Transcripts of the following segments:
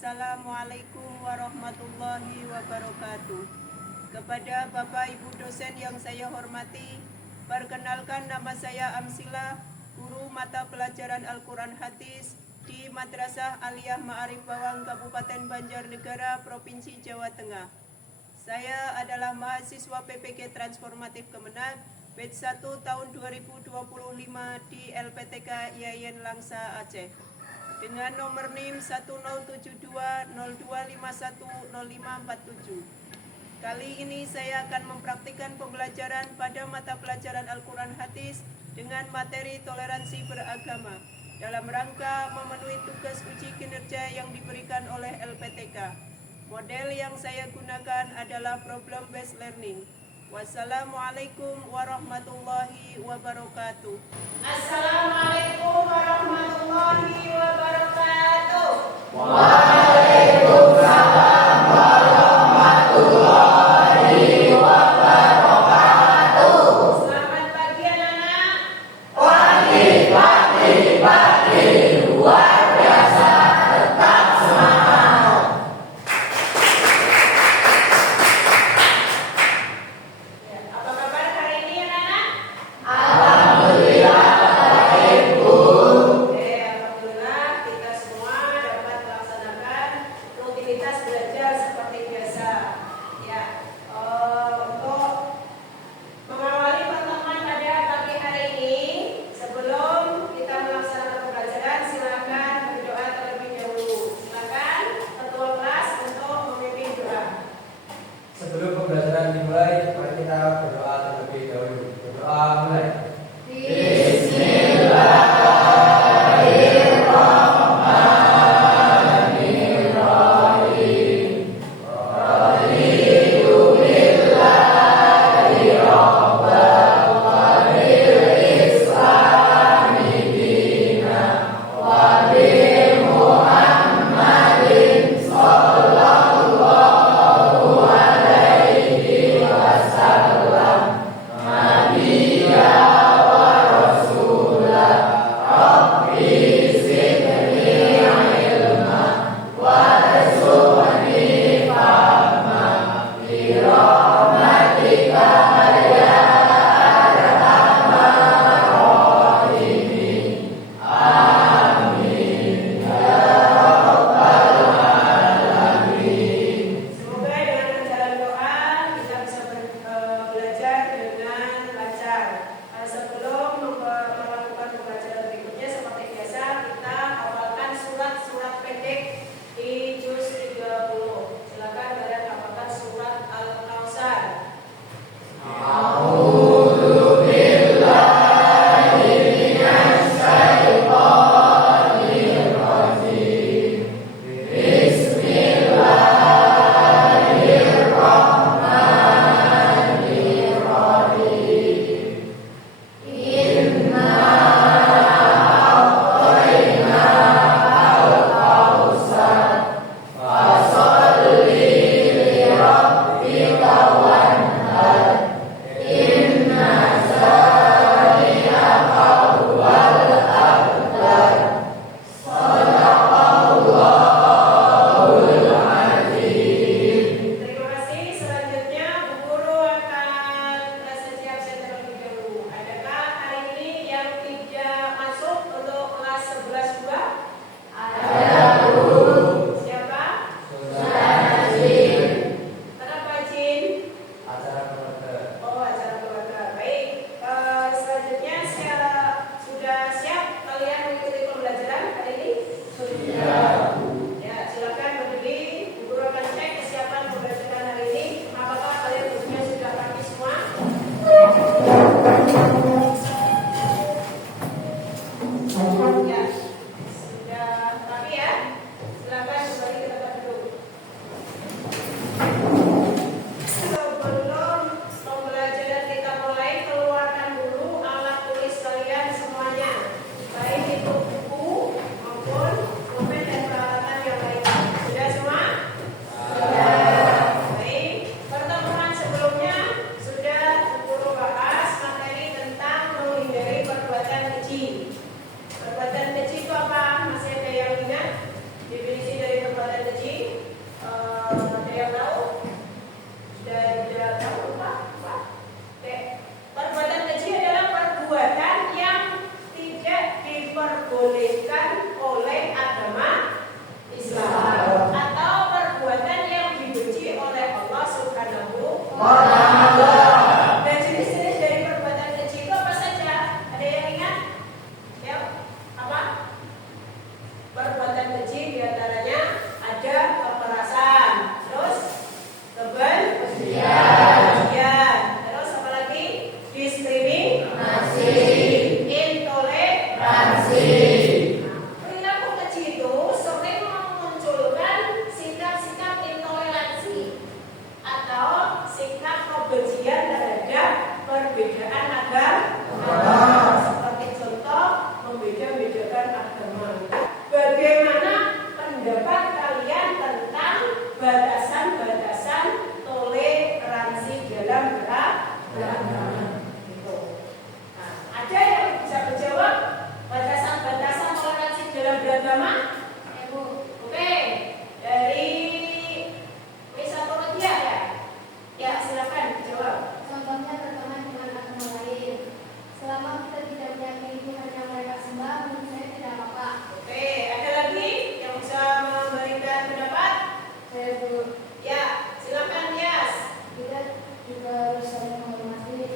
Assalamualaikum warahmatullahi wabarakatuh. Kepada Bapak Ibu dosen yang saya hormati, perkenalkan nama saya Amsila, guru mata pelajaran Al-Quran Hadis di Madrasah Aliyah Ma'arif Bawang, Kabupaten Banjarnegara, Provinsi Jawa Tengah. Saya adalah mahasiswa PPG Transformatif Kemenang, batch 1 tahun 2025 di LPTK Yayan Langsa Aceh. Dengan nomor NIM 107202510547. Kali ini saya akan mempraktikkan pembelajaran pada mata pelajaran Al-Quran Hadis dengan materi toleransi beragama dalam rangka memenuhi tugas uji kinerja yang diberikan oleh LPTK. Model yang saya gunakan adalah problem based learning. Wassalamualaikum warahmatullahi wabarakatuh. Assalamualaikum warahmatullahi wabarakatuh. Waalaikumsalam warahmatullahi wabarakatuh. Selamat pagi anak-anak. Pagi, luar biasa, tetap semangat. Apa kabar hari ini anak-anak? Alhamdulillah baik, Bu. Oke, alhamdulillah kita semua dapat melaksanakan batasan-batasan toleransi dalam beragama. Gitu. Nah, ada yang bisa menjawab batasan-batasan toleransi dalam beragama? Oke, dari Wisatologia ya? Ya, silakan jawab. Contohnya berteman dengan agama lain. Selama kita tidak meyakini Tuhan yang mereka sembah, menurut saya tidak apa-apa. Oke, ada lagi yang bisa memberikan pendapat? Saya dulu. Ya, silakan Yas. Kita juga harus saling menghormati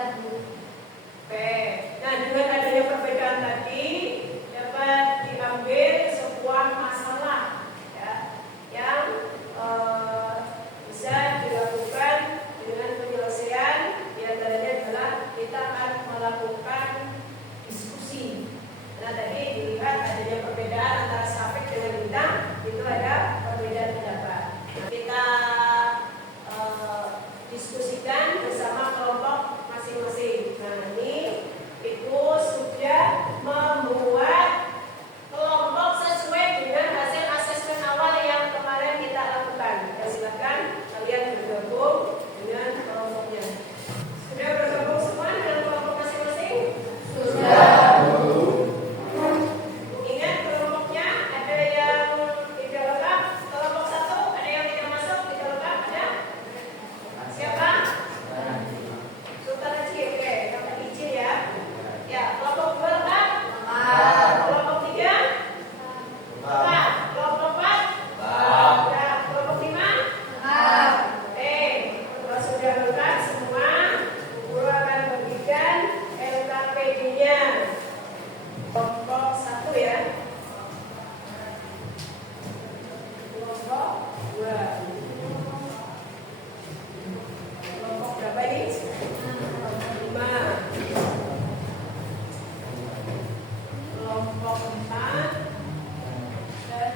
Ustaz, Bu. Oke. Nah, dengan adanya perbedaan tadi dapat diambil sebuah masalah ya, yang bisa dilakukan dengan penyelesaian. Di antaranya adalah kita akan melakukan diskusi. Nah, tadi dilihat adanya perbedaan antara subjek dengan bintang, itu ada perbedaan pendapat. Nah, kita diskusikan bersama kelompok masing-masing. Nah, ini itu sudah membuat kelompok sesuai dengan hasil asesmen awal yang kemarin kita lakukan. Ya, silakan kalian bergabung dengan kelompoknya. Sudah bergabung semua dengan kelompok masing-masing? Sudah. Ingat kelompoknya ada yang tidak lengkap. Kelompok 1 ada yang tidak masuk, tidak lengkap, ada? Siapa? Sultan Haji, oke, dapat izin ya. Ya, kelompok 2 lengkap? Kelompok 3? Lengkap. Kelompok 4? Ya, kelompok 5? Oke, kalau sudah lengkap semua, guru akan bagikan LKPD-nya. Kelompok 1 ya. Kelompok 2. Kelompok berapa ini? 5. Kelompok 4. Dan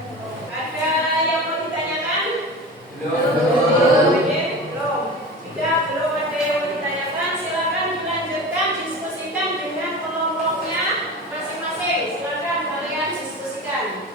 ada yang mau ditanyakan? Belum. Tidak, belum ada yang mau ditanyakan. Silakan dilanjutkan diskusikan dengan kelompoknya masing-masing. Silakan kalian diskusikan.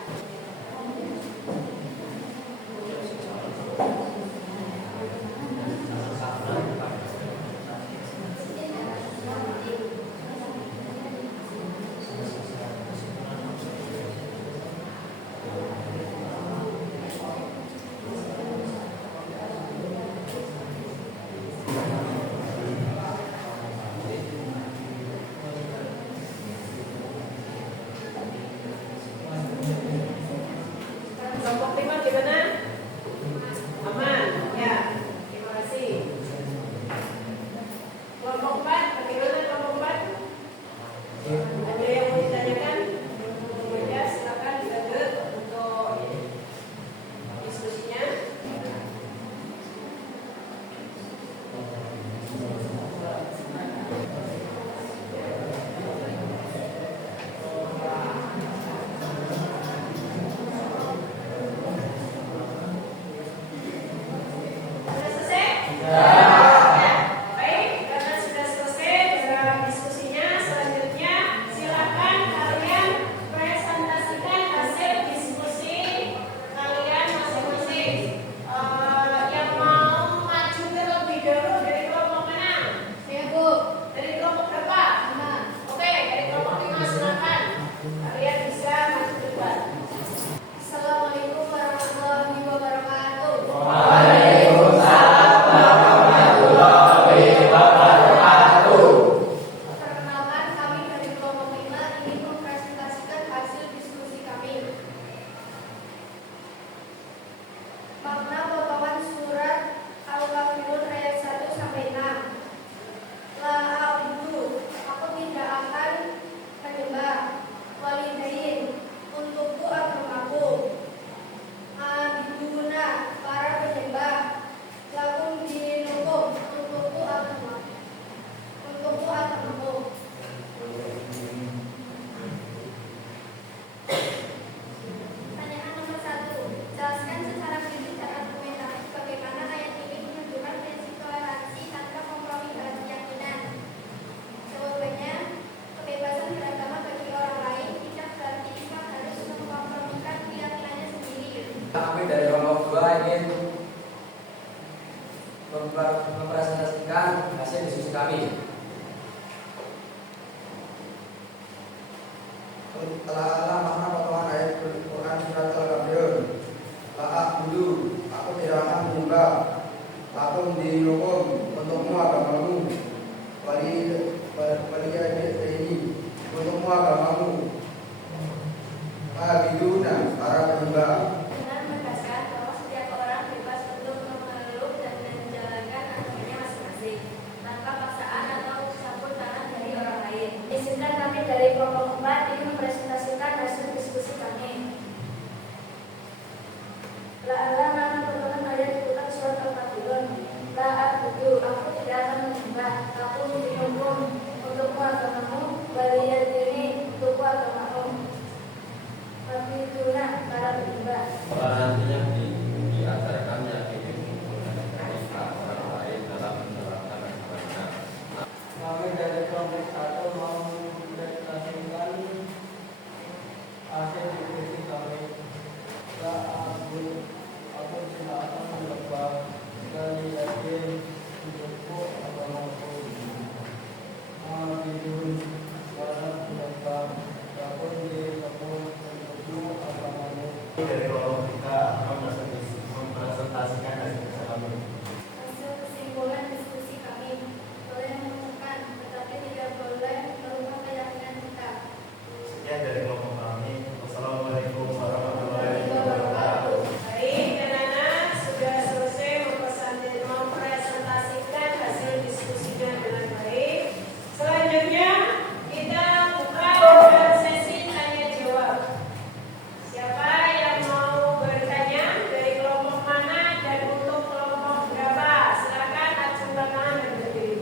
Kelompok 5 gimana? Aman, ya. Terima kasih. Kelompok 4, bagaimana kelompok 4? Ada yang mau ditanyakan? Ya, silakan dilanjut untuk diskusinya. Sudah selesai? Baik, karena sudah selesai dalam diskusinya, selanjutnya silakan kalian presentasikan hasil diskusi kalian masing-masing. Yang mau maju terlebih dahulu dari kelompok mana? Ya, Bu. Dari kelompok berapa? 5. Oke, dari kelompok 5 silakan. Kalian bisa maju ke depan. Assalamualaikum warahmatullahi wabarakatuh. Perkenalkan, kami dari kelompok 5 ingin mempresentasikan hasil diskusi kami. Makna potongan surat Al-Kafirun ayat 1 sampai 6. La a'budu, aku tidak akan menyembah. Walidain, untukku agamaku. Abiduna, para penyembah. Lakum dinukum, untukku agamaku. Pertanyaan nomor 1. Jelaskan secara kritis dan argumentatif bagaimana ayat ini menunjukkan prinsip toleransi tanpa kompromi dalam keyakinan. Jawabannya, kebebasan beragama bagi orang lain tidak berarti Islam harus mengkompromikan keyakinannya sendiri. Kami dari kelompok 2 ingin mempresentasikan hasil diskusi kami. Telah makna potongan ayat Quran surat Al-Kafirun. La a'budu, aku tidak akan menyembah. Lakum dinukum, untukmu agamamu. Waliyadini, untukmu agamamu. Abiduna, para penyembah. Dengan menegaskan bahwa setiap orang bebas untuk memeluk dan menjalankan agamanya masing-masing tanpa paksaan atau dari kelompok 4 ingin mempresentasikan hasil diskusi kami. La'ala mana potongan ayat Quran surat Al-Fatihah. La a'budu, aku tidak akan menyembah. Aku dihukum untukmu agamamu, waliyad ini untukku agamamu. Tapi itulah para penyembah. Kalau nantinya diajarkan yang ini menggunakan orang lain dalam menerapkan agama. Kami dari kelompok 1 mau mempresentasikan hasil diskusi kami. Aku tidak akan menyembah dari yakin untukku agamaku. Abidun para penyembah, aku dihukum untukmu agamamu. Dari kelompok kita akan mempresentasikan hasil kami. Hasil kesimpulan diskusi kami boleh menemukan, tetapi tidak boleh merubah keyakinan kita. Sekian dari kelompok kami. Wassalamualaikum warahmatullahi wabarakatuh. Baik, anak-anak sudah selesai mempresentasikan hasil diskusinya dengan baik. Selanjutnya kita buka dengan sesi tanya jawab. Siapa yang mau bertanya, dari kelompok mana dan untuk kelompok berapa? Silakan acungkan tangan dan berdiri.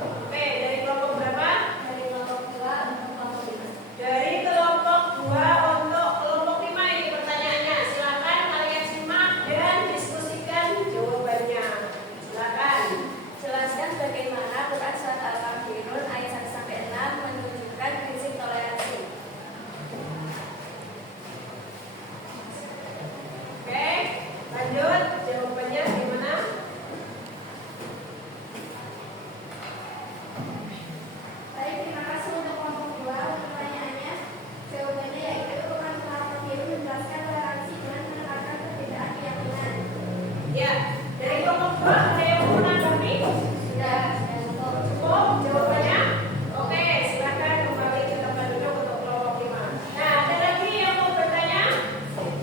Oke, dari kelompok berapa? Dari kelompok 2 untuk kelompok 5. Dari kelompok 2 untuk kelompok 5 ini pertanyaannya. Silakan kalian simak dan diskusikan jawabannya. Silakan. Jelaskan bagaimana Quran surat Al-Kafirun ayat 1-6 menunjukkan prinsip toleransi. Oke, lanjut. Jawabannya gimana? Baik, terima kasih untuk kelompok 2 untuk pertanyaannya. Jawabannya yaitu Quran surat Al-Kafirun menjelaskan toleransi dengan menekankan perbedaan keyakinan. Ya, dari kelompok 2 ada yang mau menanggapi? Sudah cukup. Cukup jawabannya? Oke, silakan kembali ke tempat duduk untuk kelompok 5. Nah, ada lagi yang mau bertanya?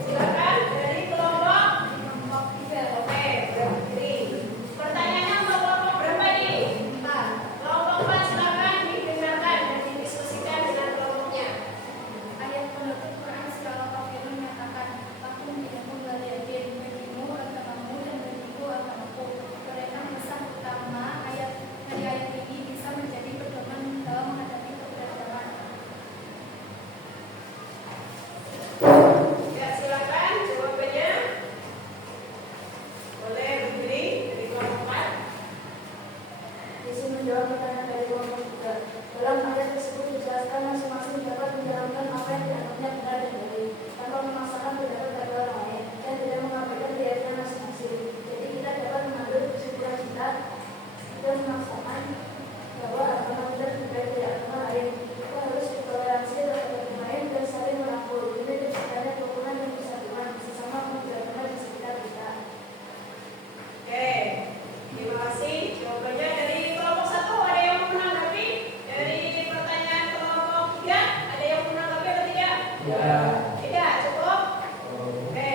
Silakan dari kelompok. 3. Oke, berdiri. Pertanyaannya untuk kelompok berapa ini? 4. Kelompok 4 silakan didengarkan dan didiskusikan dengan kelompoknya. Ayat penutup Quran surah Al-Kafirun menyatakan, aku dihukum waliyadin, bagimu agamamu dan bagiku agamaku. Karena pesan utama dari ayat ini bisa menjadi pedoman dalam menghadapi keberagaman. Ya, silakan jawabannya. Boleh berdiri dari kelompok 4. Yesus menjawab pertanyaan dari kelompok 3. Dalam ayat tersebut dijelaskan masing-masing dapat menjalankan apa yang dianggapnya benar dan baik, tanpa memaksakan pendapat dari orang lain dan tidak mengabaikan keyakinan masing-masing. Jadi kita dapat mengambil kesimpulan kita dan memaksakan bahwa agama kita lebih baik dari agama lain. Kita harus bertoleransi terhadap yang lain dan saling merangkul. Ini terciptanya kerukunan dan persatuan sesama pemuda agama di sekitar kita. Oke, terima kasih. Jawabannya dari kelompok 1 ada yang mau menanggapi? Dari pertanyaan kelompok 3 ada yang mau menanggapi atau tidak? Ya. Tidak, cukup? Oke,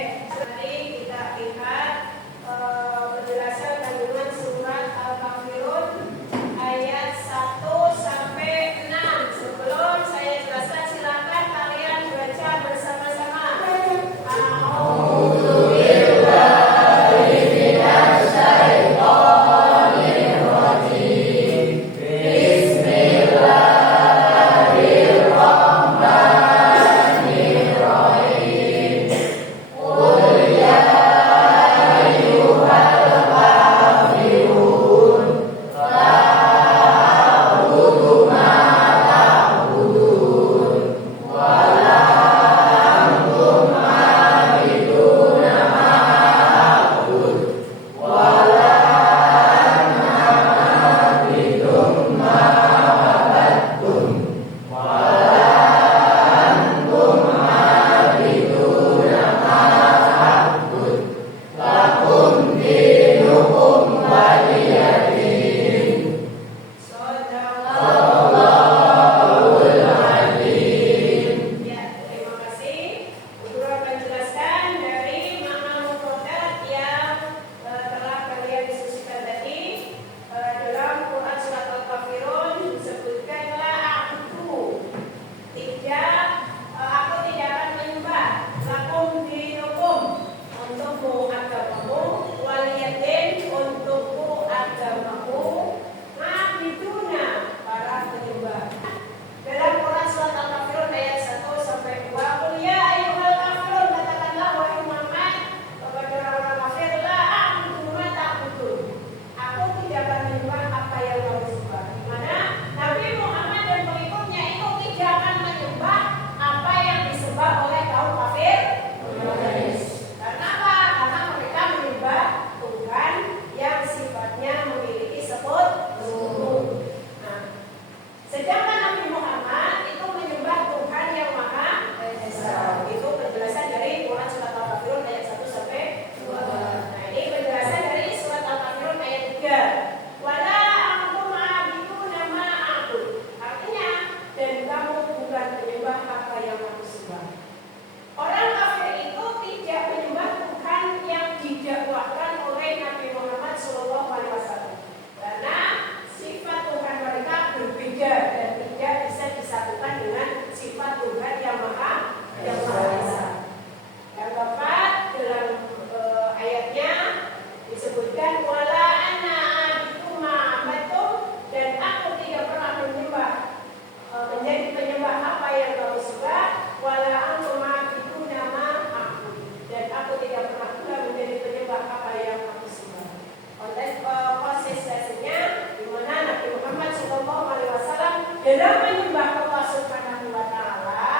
dalam menyembah Allah Subhanahu wa taala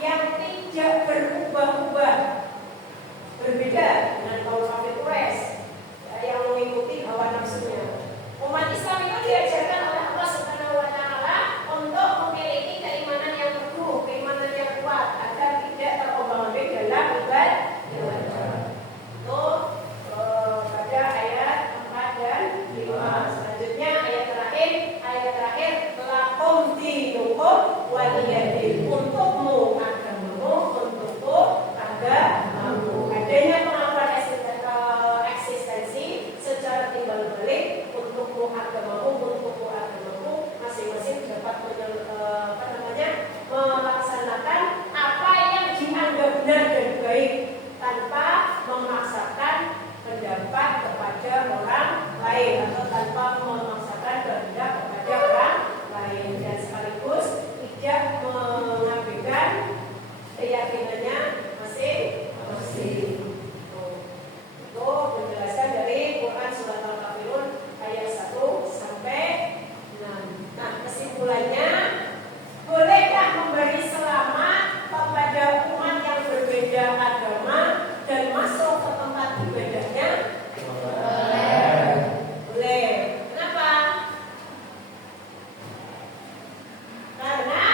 yang tidak berubah-ubah. Berbeda dengan kaum kafir Quraisy yang mengikuti hawa nafsunya. Umat Islam itu diajarkan oleh Allah Subhanahu wa taala untuk memiliki keimanan yang teguh, keimanan yang kuat agar tidak terombang-ambing dalam ibadah. Pada ayat 4 dan 5. Selanjutnya ayat terakhir lakum dinukum waliyadin, untukmu agamamu, untukku agamamu. Adanya pengakuan eksistensi secara timbal balik, untukmu agamamu, untukku agamamu, masing-masing dapat melaksanakan apa yang dianggap benar dan baik tanpa memaksakan pendapat kepada orang lain atau tanpa memaksakan kehendak kepada orang lain, dan sekaligus tidak mengabaikan keyakinannya masing-masing. Itu penjelasan dari Quran surat Al-Kafirun ayat 1 sampai 6. Nah, kesimpulannya, bolehkah memberi selamat kepada umat yang berbeda agama dan masuk ke tempat ibadahnya? Boleh. Kenapa? Karena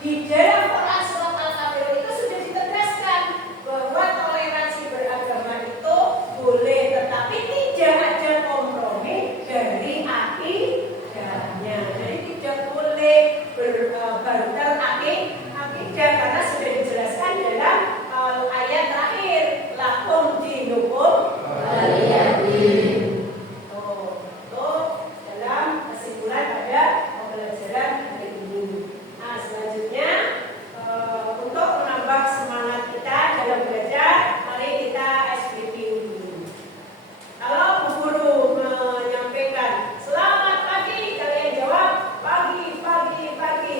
di dalam Quran surat Al-Kafirun itu sudah ditegaskan bahwa toleransi beragama itu boleh, tetapi tidak ada kompromi dari akidahnya. Jadi tidak boleh berbarter akidah karena sudah dijelaskan dalam ayat terakhir lakum dinukum waliyadin. Itu dalam kesimpulan pada pembelajaran hari ini. Nah, selanjutnya untuk menambah semangat kita dalam belajar, mari kita SPP dulu. Kalau Bu Guru menyampaikan selamat pagi, kalian jawab pagi.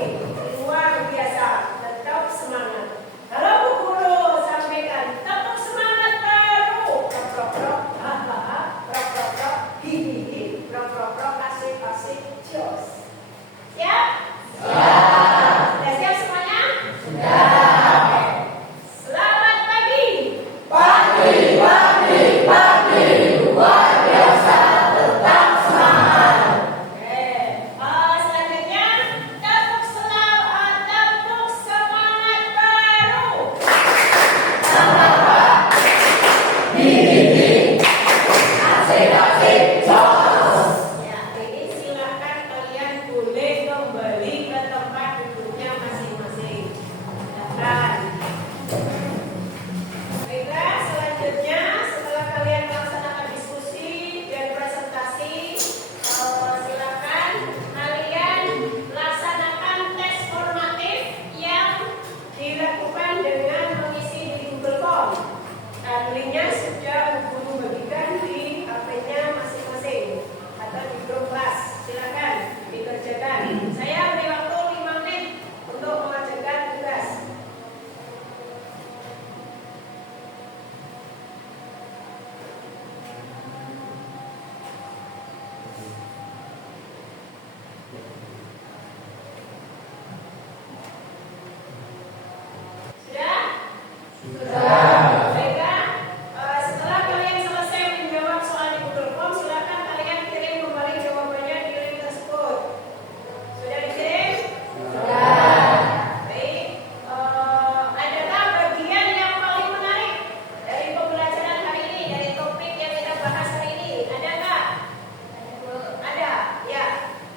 Luar biasa, tetap semangat. Kalau Bu Guru sampaikan tepuk semangat baru, prok, hihihi, prok, asik, jos. Siap? Sudah siap semuanya? Sudah. Selamat pagi. Luar biasa, tetap semangat. Oke. Selanjutnya tepuk semangat baru. Asik, jos. Ya, ini silakan kalian boleh kembali ke tempat duduknya masing-masing. Silakan. Baiklah, selanjutnya setelah kalian melaksanakan diskusi dan presentasi, silakan kalian laksanakan tes formatif yang dilakukan dengan mengisi di Google Form. Dan linknya sudah Bu Guru bagikan di HP-nya masing-masing atau di grup kelas. Silakan dikerjakan. Saya beri waktu 5 menit untuk mengerjakan tugas. Sudah? Baiklah. Setelah kalian selesai menjawab soal di Google Form, silakan kalian kirim kembali jawabannya di link tersebut. Sudah dikirim? Sudah. Baik. Adakah bagian yang paling menarik dari pembelajaran hari ini, dari topik yang kita bahas hari ini? Ada nggak? Ada. Ya.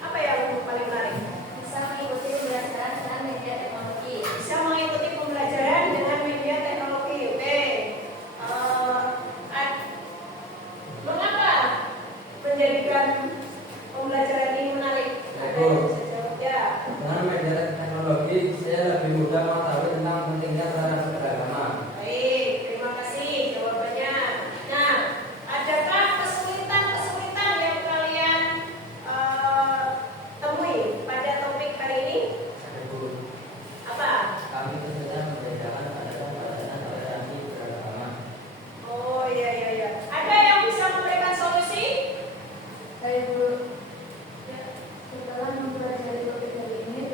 Apa yang paling menarik? Bisa mengikuti pembelajaran dengan media teknologi. Bisa mengikuti pembelajaran dengan media teknologi. Oke. Mengapa menjadikan pembelajaran ini menarik? Ada yang bisa jawab? Ya. Dengan media teknologi, saya lebih mudah mengetahui tentang pentingnya terhadap beragama. Baik, terima kasih jawabannya. Nah, adakah kesulitan yang kalian temui pada topik hari ini? Ada guru. Apa? Kami tentunya membedakan adalah pelajaran toleransi beragama. Oh iya. Ada yang bisa memberikan solusi? Baik, Bu. Setelah mempelajari topik hari ini,